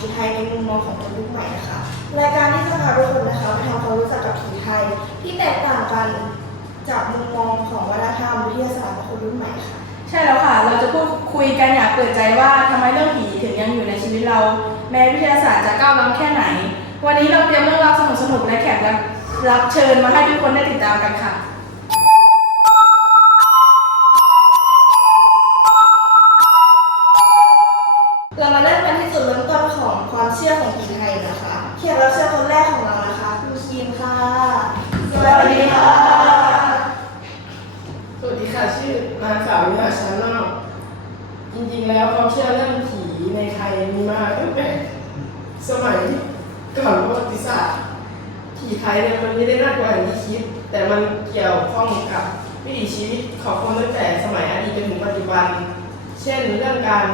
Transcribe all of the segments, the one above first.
ในมุมมองของคนรุ่นใหม่นะคะรายการที่จะพาทุกคนนะคะไปทำความรู้จักกับผีไทย ที่แตกต่างกันจากมุมมองของวัฒนธรรมวิทยาศาสตร์ของคนรุ่นใหม่ค่ะ ใช่แล้วค่ะ เราจะพูดคุยกันอย่างเปิดใจว่าทำไมเรื่องผีถึงยังอยู่ในชีวิตเรา แม้วิทยาศาสตร์จะก้าวล้ำแค่ไหน วันนี้เราเตรียมเรื่องราวสนุกๆและแขกรับรับเชิญมาให้ทุกคนได้ติดตามกันค่ะ สวัสดีค่ะชื่อนางสาววิภาชานอกจริงๆแล้วความเชื่อเรื่องผีในไทยมีมาตั้งแต่สมัยก่อนประวัติศาสตร์ผีไทยเนี่ยมันไม่ได้น่ากลัวอย่างที่คิด แต่มันเกี่ยวข้องกับวิถีชีวิตของคนตั้งแต่สมัยอดีตจนถึงปัจจุบัน เช่นเรื่องการ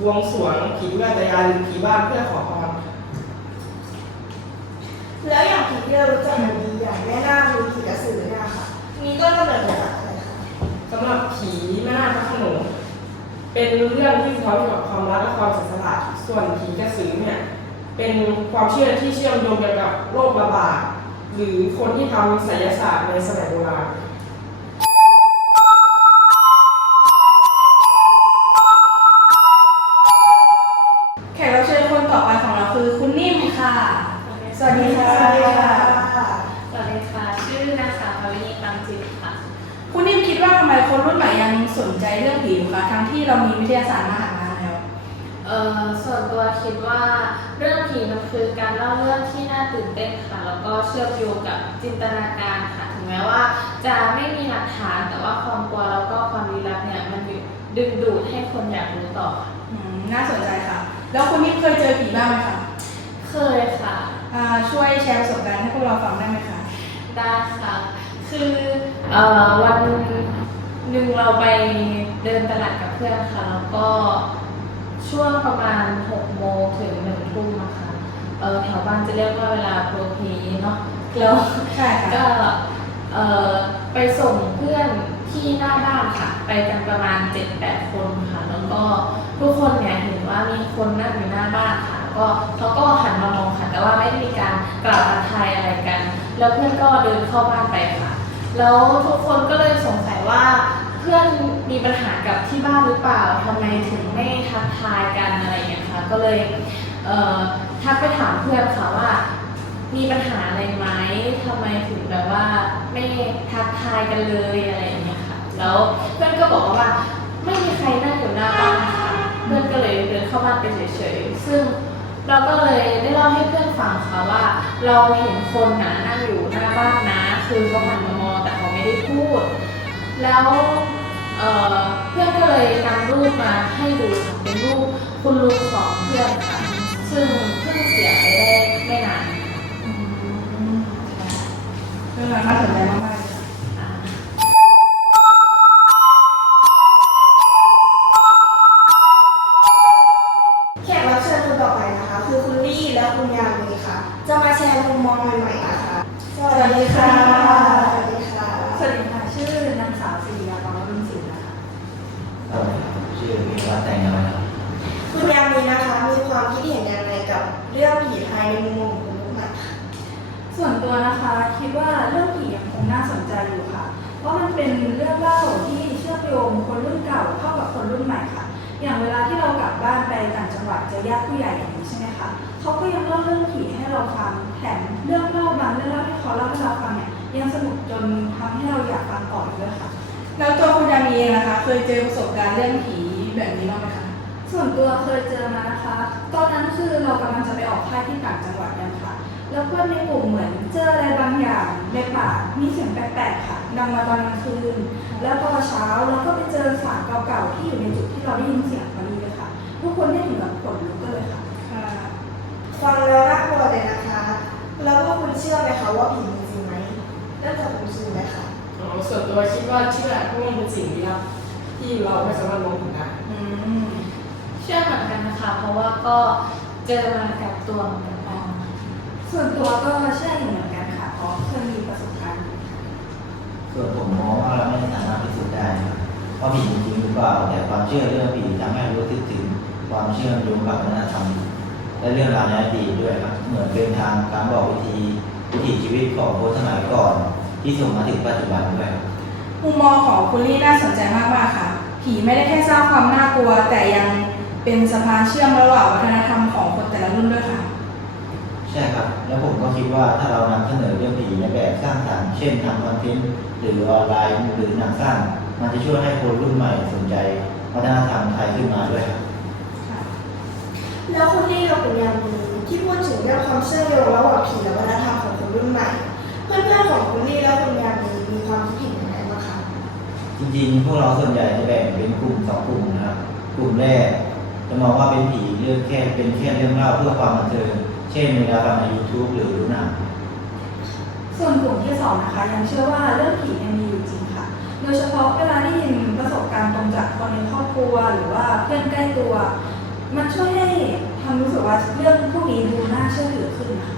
บวงสรวงผีวิญญาณหรือผีบ้านเพื่อขอพรแล้วอย่างผีที่เรารู้จักกันดีอย่างแม่นาคหรือผีกระสือเนี่ยค่ะ มีต้นกำเนิดมาจากอะไรคะ สำหรับผีแม่นาคพระโขนงเป็นเรื่องที่สะท้อนเกี่ยวกับความรักและความเสียสละส่วนผีกระสือเนี่ยเป็นความเชื่อที่เชื่อมโยงเกี่ยวกับโรคระบาดหรือคนที่ทำไสยศาสตร์ในสมัยโบราณแขกรับเชิญคนต่อไปของเราคือคุณนิ่มค่ะ สวัสดีค่ะ สวัสดีค่ะ สวัสดีค่ะ ชื่อนางสาวภาวินีตังจิตค่ะ คุณนิ่มคิดว่าทำ ไมคนรุ่นใหม่ยังสนใจเรื่องผีอยู่คะทั้งที่เรามีวิทยาศาสตร์มาหามาแล้ว เอ่อส่วนตัวคิดว่าเรื่องผีมันคือการเล่าเรื่องที่น่าตื่นเต้นค่ะ แล้วก็เชื่อมโยงกับจินตนาการค่ะ ถึงแม้ว่า จะไม่มีหลักฐานแต่ว่าความกลัวแล้วก็ความลี้ลับเนี่ยมันดึงดูดให้คนอยากรู้ต่อค่ะอืมน่าสนใจค่ะ แล้วคุณนิ่มเคยเจอผีบ้างไหมคะเคยค่ะ อ่าช่วยแชร์ประสบการณ์ให้พวกเราฟังได้ไหมคะ ได้ค่ะ คือเอ่อวัน หนึ่งเราไปเดินตลาดกับเพื่อนค่ะ แล้วก็ช่วงประมาณ6โมงถึง1ทุ่มอะค่ะเออแถวบ้านจะเรียกว่าเวลาโปรพีเนาะแล้วใช่ค่ะก็เอ่อไปส่งเพื่อนที่หน้าบ้านค่ะ ไปกันประมาณ7-8คนค่ะ แล้วก็ทุกคนเนี่ยเห็นว่ามีคนนั่งอยู่หน้าบ้านค่ะแล้วก็เขาก็หันมามองค่ะ แต่ว่าไม่ได้มีการกล่าวทักทายอะไรกัน แล้วเพื่อนก็เดินเข้าบ้านไปค่ะ แล้วทุกคนก็เลยสงสัยว่าเพื่อนมีปัญหากับที่บ้านหรือเปล่าทำไมถึงไม่ทักทายกันอะไรอย่างเงี้ยค่ะก็เลยเอ่อทักไปถามเพื่อนค่ะว่า มีปัญหาอะไรไหมทำไมถึงแบบว่าไม่ทักทายกันเลยอะไรอย่างเงี้ยค่ะแล้วเพื่อนก็บอกว่าไม่มีใครนั่งอยู่หน้าบ้านค่ะเพื่อนก็เลยเดินเข้าบ้านไปเฉยๆซึ่งเราก็เลยได้เล่าให้เพื่อนฟังค่ะว่า เราเห็นคนนะนั่งอยู่หน้าบ้านนะ คือเขาหัน ได้พูด แล้วเพื่อนก็เลยนำรูปมาให้ดูค่ะเป็นรูปคุณลุงของเพื่อนค่ะซึ่งเพิ่งเสียไปได้ไม่นาน เรื่องราวน่าสนใจมาก รื่องเล่าที่เชื่อมโยงคนรุ่นเก่าเข้ากับคนรุ่นใหม่ค่ะ อย่างเวลาที่เรากลับบ้านไปต่างจังหวัดเจอญาติผู้ใหญ่อย่างนี้ใช่ไหมคะเขาก็ยังเล่าเรื่องผีให้เราฟังแถมเรื่องเล่าบางเรื่องเล่าที่เขาเล่าให้เราฟังเนี่ยยังสนุกจนทำให้เราอยากฟังต่ออีกด้วยค่ะ แล้วตัวคุณยามีเองนะคะ เคยเจอประสบการณ์เรื่องผีแบบนี้บ้างไหมคะส่วนตัวเคยเจอมานะคะ ตอนนั้นคือเรากำลังจะไปออกค่ายที่ต่างจังหวัดกันค่ะ แล้วเพื่อนในกลุ่มเหมือนเจออะไรบางอย่างในป่ามีเสียงแปลกๆค่ะ ดังมาตอนกลางคืน แล้วพอเช้าเราก็ไปเจอสารเก่าๆที่อยู่ในจุดที่เราได้ยินเสียงพอดีเลยค่ะทุกคนได้ถึงกับขนลุกกันเลยค่ะค่ะฟังแล้วน่ากลัวเลยนะคะ แล้วพวกคุณเชื่อไหมคะว่าผีมีจริงไหมเริ่มจากคุณคิวเลยค่ะอ๋อส่วนตัวคิดว่าเชื่อเพราะมันเป็นสิ่งลี้ลับที่เราไม่สามารถมองเห็นได้อืมเชื่อเหมือนกันนะคะ เพราะว่าก็เจอมากับตัวเหมือนกันบ้างส่วนตัวก็เชื่ออยู่เหมือนกันค่ะเพราะเคยมีประสบการณ์อยู่ค่ะ ส่วนผมมองว่าเราไม่สามารถพิสูจน์ได้ครับว่าผีจริงหรือเปล่าแต่ความเชื่อเรื่องผีทำให้รู้สึกถึงความเชื่อมโยงกับวัฒนธรรมและเรื่องราวในอดีตด้วยครับเหมือนเป็นทางการบอกวิธีวิถีชีวิตของคนสมัยก่อน ที่ส่งมาถึงปัจจุบันด้วยครับมุมมองของคุณลี่น่าสนใจมากๆค่ะ ผีไม่ได้แค่สร้างความน่ากลัว แต่ยังเป็นสะพานเชื่อมระหว่างวัฒนธรรมของคนแต่ละรุ่นด้วยค่ะ ช่ครับ แล้วผมก็คิดว่าถ้าเรานำเสนอเรื่องผีในแบบสร้างสรรค์เช่นทำคอนเทนต์หรือออนไลน์หรือหนังสั้นมันจะช่วยให้คนรุ่นใหม่สนใจวัฒนธรรมไทยขึ้นมาด้วยครับแล้วคุณลี่กับคุณยามีที่พูดถึงเรื่องความเชื่อมโยงระหว่างผีและวัฒนธรรมของคนรุ่นใหม่ เพื่อนๆของคุณลี่และคุณยามีมีความคิดเห็นยังไงบ้างคะจริงๆ พวกเราส่วนใหญ่จะแบ่งเป็นกลุ่มสองกลุ่มนะครับกลุ่มแรกจะมองว่าเป็นผีเรื่องแค่เป็นแค่เรื่องเล่าเพื่อความบันเทิง เช่นเวลาฟังใน YouTube หรือดูหนังส่วนกลุ่มที่สองนะคะยังเชื่อว่าเรื่องผีมีอยู่จริงค่ะ โดยเฉพาะเวลาได้ยินประสบการณ์ตรงจากคนในครอบครัวหรือว่าเพื่อนใกล้ตัว มันช่วยให้ทำรู้สึกว่าเรื่องพวกนี้ดูน่าเชื่อถือขึ้นค่ะ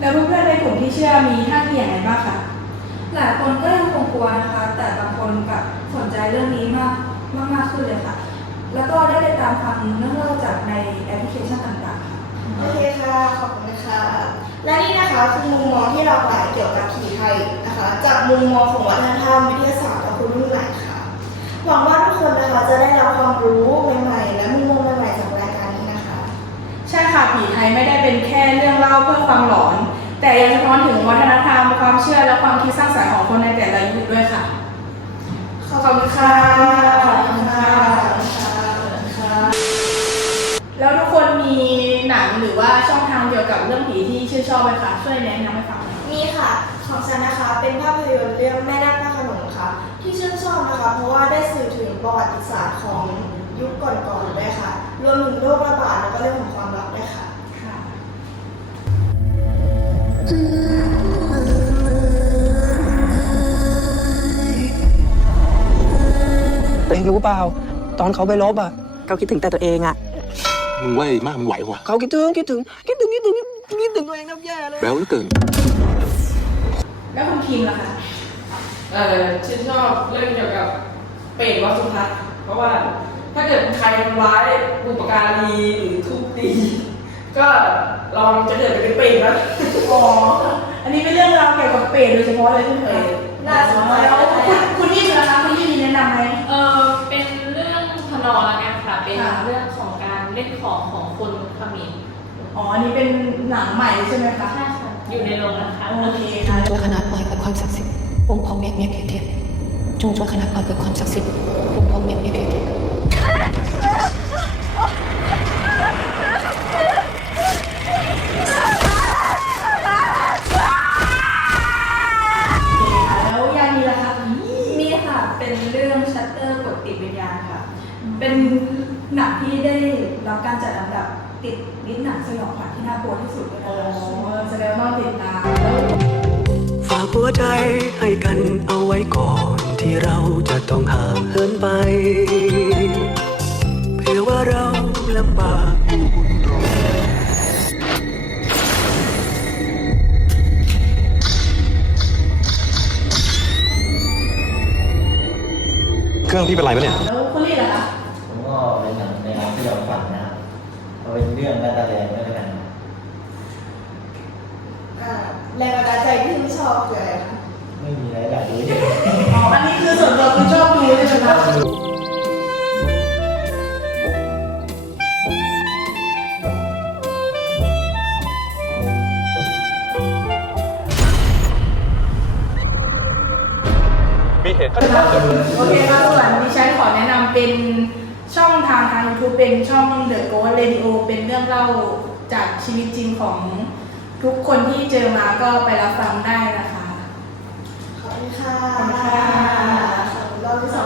แล้วเพื่อนๆในกลุ่มที่เชื่อมีท่าทีอย่างไรบ้างคะหลายคนก็ยังคงกลัวนะคะ แต่บางคนกับสนใจเรื่องนี้มากมากมากขึ้นเลยค่ะ แล้วก็ได้ไปตามฟังเรื่องเล่าจากในแอปพลิเคชันต่างๆค่ะ โอเคค่ะ ขอบคุณนะคะและนี่นะคะคือมุมมองที่หลากหลายเกี่ยวกับผีไทยนะคะ จากมุมมองของวัฒนธรรมวิทยาศาสตร์และคนรุ่นใหม่ค่ะหวังว่าทุกคนนะคะจะได้รับความรู้ใหม่ๆและมุมมองใหม่ๆจากรายการนี้นะคะ ใช่ค่ะผีไทยไม่ได้เป็นแค่เรื่องเล่าเพื่อความหลอน แต่ยังสะท้อนถึงวัฒนธรรมความเชื่อและความคิดสร้างสรรค์ของคนในแต่ละยุคด้วยค่ะ ขอบคุณค่ะขอบคุณค่ะ กี่ยวกับเรื่องผีที่ชื่นชอบไหมคะช่วยแนะนำให้ฟังหน่อยมีค่ะ ของฉันนะคะเป็นภาพยนตร์เรื่องแม่นาคพระโขนงค่ะ ที่ชื่นชอบนะคะ เพราะว่าได้สื่อถึงประวัติศาสตร์ของยุคก่อนๆด้วยค่ะ รวมถึงโรคระบาดแล้วก็เรื่องของความรักด้วยค่ะ ค่ะ ตัวเองรู้เปล่า ตอนเขาไปลบอะ เขาคิดถึงแต่ตัวเองอะ มึงว่าไอ้มากมันไหววะเขาคิดถึงคิดถึงคิดถึงคิดถึงคิดถึงตัวเองนับแย่เลยแววเหลือเกิน แล้วคุณคิมล่ะคะเออฉันชอบเรื่องเกี่ยวกับเปรตวัดสุทัศน์เพราะว่าถ้าเกิดใครทำร้ายบุปการีหรือทุบตีก็ลองจะเกิดไปเป็นเปรตนะอ๋ออันนี้เป็นเรื่องราวเกี่ยวกับเปรตโดยเฉพาะเลยใช่ไหมน่าสนใจแล้วคุณคุณยิ่งล่ะคะคุณยิ่งมีแนะนำไหมเออเป็นเรื่องพนอละกันค่ะเป็นค่ะเรื่องของการ เล่นของของคนเขมรอ๋อ อันนี้เป็นหนังใหม่ใช่ไหมคะ ใช่ค่ะ อยู่ในโรงนะคะโอเคค่ะจงช่วยคณะปล่อยเกิดความศักดิ์สิทธิ์วงของเมียเมียเพียรเทียนจงช่วยคณะปล่อยเกิดความศักดิ์สิทธิ์วงของเมียเมียเพียรเทียนแล้วยามีล่ะคะ มีค่ะ เป็นเรื่องชัตเตอร์กดติดวิญญาณค่ะ เป็น หนังที่ได้รับการจัดอันดับติดลิสต์หนังสยองขวัญที่น่ากลัวที่สุดเลยอ๋อนะคะแสดงว่าติดตามแล้วฝากหัวใจให้กันเอาไว้ก่อนที่เราจะต้องห่างเหินไปเพื่อว่าเราลำบากอยู่บนรถเครื่องพี่เป็นไรปะเนี่ย ชอบคืออะไรคะไม่มีอะไรอยากดูเยอะอ๋ออันนี้คือส่วนตัวคุณชอบดูใช่ไหมคะมีเหตุฆาตกรรมเกิดขึ้นโอเคค่ะส่วนดิฉันขอแนะนำเป็นช่องทางทาง YouTube เป็นช่อง The Ghost Radio เป็นเรื่องเล่าจากชีวิตจริงของ ทุกคนที่เจอมาก็ไปรับฟังได้นะคะ ขอบคุณค่ะขอบที่สอง